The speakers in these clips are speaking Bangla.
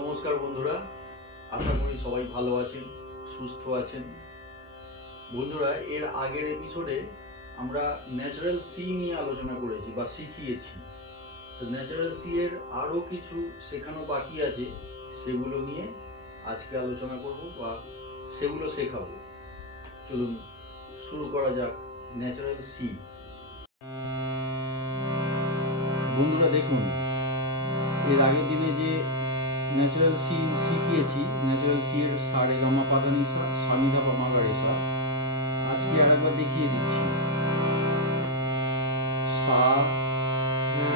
নমস্কার বন্ধুরা, আশা করি সবাই ভালো আছেন, সুস্থ আছেন। বন্ধুরা, এর আগের এপিসোডে আমরা ন্যাচারাল সি নিয়ে আলোচনা করেছি বা শিখিয়েছি। তো ন্যাচারাল সি এর আরও কিছু শেখানো বাকি আছে, সেগুলো নিয়ে আজকে আলোচনা করব বা সেগুলো শেখাবো। চলুন, শুরু করা যাক ন্যাচারাল সি বন্ধুরা, দেখুন, এর আগের দিনে যে ন্যাচারাল সি শিখিয়েছি ন্যাচারাল সি এর সারে গামা পাদানিসা সামিধা বা মাগারেসা আজকে আরেকবার দেখিয়ে দিচ্ছি। সা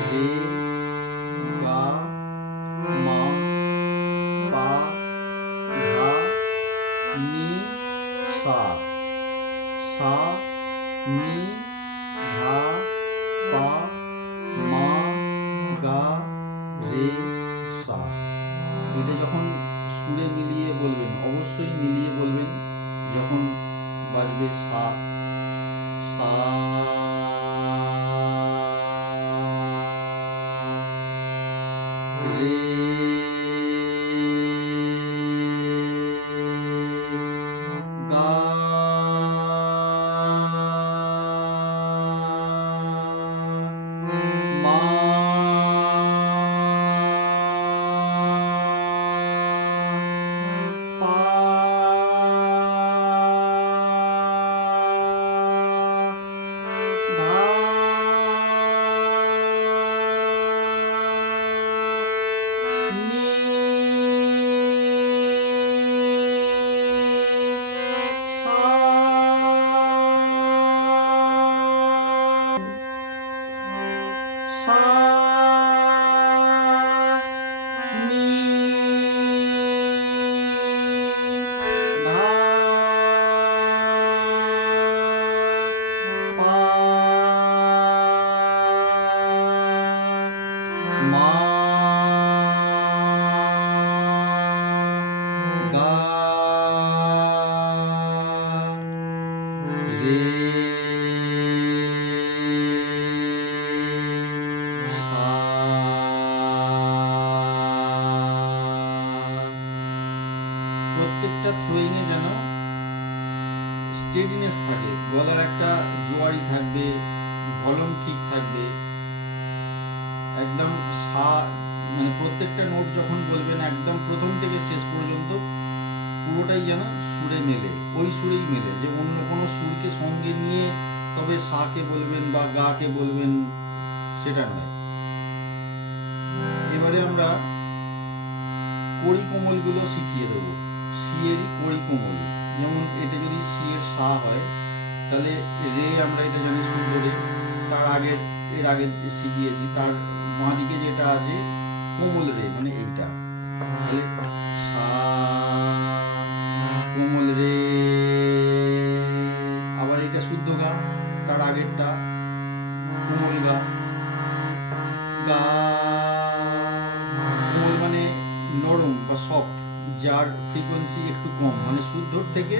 রে গা মা পা ধা নি সা। সা নি ধা পা মা গা রে অবশ্যই মিলিয়ে বলবেন যখন বাজবে সা সা রে। সা স্টেডিনেস থাকে, গলার একটা জোয়ারি থাকবে ভলম ঠিক থাকবে, একদম সা মানে প্রত্যেকটা নোট যখন বলবেন একদম প্রথম থেকে শেষ পর্যন্ত, পুরোটাই যেন সুরে মেলে, ওই সুরেই মেলে, যে অন্য কোনো সুরকে সঙ্গে নিয়ে তবে সাকে বলবেন বা গাকে বলবেন, সেটা নয়। এবারে আমরা কড়ি কোমলগুলো শিখিয়ে দেবো সিয়েরই কড়ি কোমল যেমন এটা যদি সিয়ের সা হয়, তাহলে রে আমরা এটা জানি শুদ্ধ রে। তার আগে, এর আগে শিখিয়েছি তার বাঁ দিকে যেটা আছে, কোমল রে মানে এইটা। তাহলে সা, কোমল রে। আবার এটা শুদ্ধ গা, তার আগেরটা, কোমল গা। গা, কোমল মানে নরম বা সফট যার ফ্রিকোয়েন্সি একটু কম মানে শুদ্ধর থেকে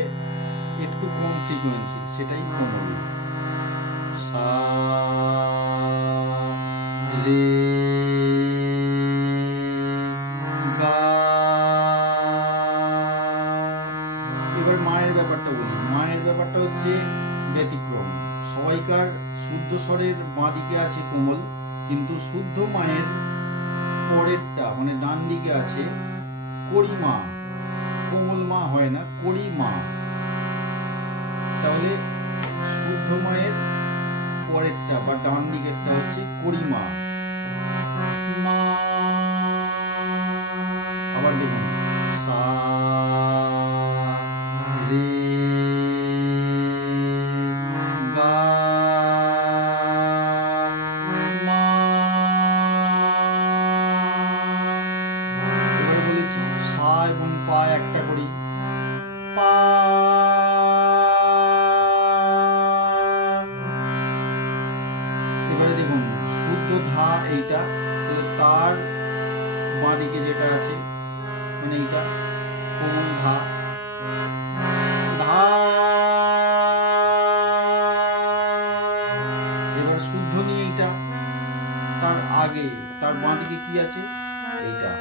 একটু কম ফ্রিকোয়েন্সি সেটাই কোমল সা, রে এবার মায়ের ব্যাপারটা বলি। মায়ের ব্যাপারটা হচ্ছে ব্যতিক্রম। সবাইকার শুদ্ধ স্বরের বাঁ দিকে আছে কোমল, কিন্তু শুদ্ধ মায়ের পরেরটা মানে ডান দিকে আছে করিমা। কোমল মা হয় না, করিমা। তাহলে শুদ্ধ মায়ের পরেরটা বা ডান দিকেরটা হচ্ছে করিমা। মা এইটা। তো তার বাঁ যেটা আছে মানে এইটা, কোমল ধা এবার শুদ্ধ নিয়ে এইটা, তার আগে, তার বাঁ দিকে কি আছে? এইটা।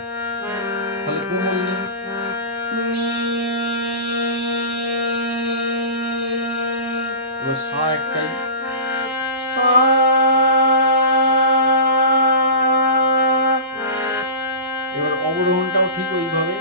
তাহলে কোমল নি নি। এবার সা একটাই। সা ঠিক ওইভাবে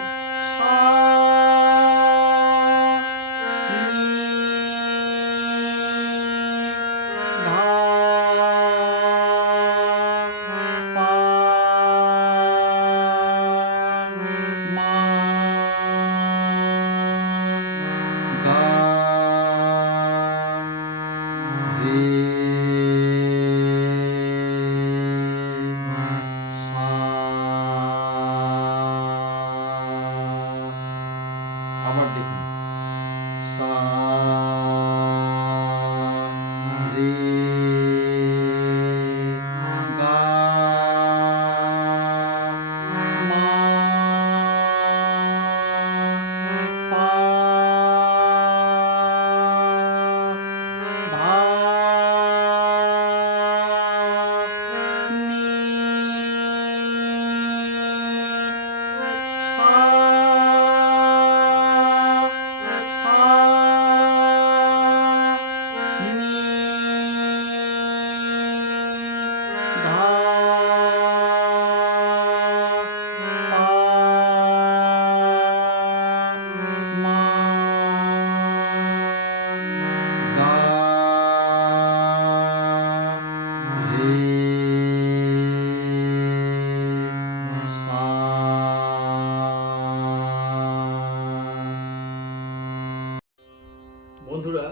বন্ধুরা,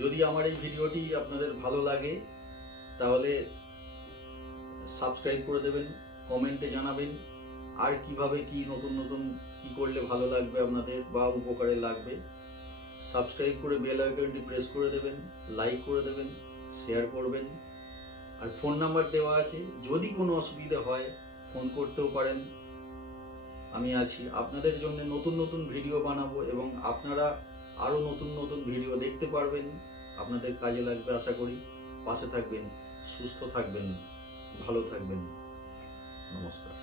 যদি আমার এই ভিডিওটি আপনাদের ভালো লাগে, তাহলে সাবস্ক্রাইব করে দেবেন, কমেন্টে জানাবেন, আর কীভাবে কি নতুন নতুন কি করলে ভালো লাগবে আপনাদের বা উপকারে লাগবে, সাবস্ক্রাইব করে বেল আইকনটি প্রেস করে দেবেন, লাইক করে দেবেন, শেয়ার করবেন, আর ফোন নাম্বার দেওয়া আছে, যদি কোনো অসুবিধা হয়, ফোন করতেও পারেন। আমি আছি। আপনাদের জন্য নতুন নতুন ভিডিও বানাবো এবং আপনারা আরও নতুন নতুন ভিডিও দেখতে পারবেন। আপনাদের কাজে লাগবে আশা করি। পাশে থাকবেন, সুস্থ থাকবেন, ভালো থাকবেন। নমস্কার।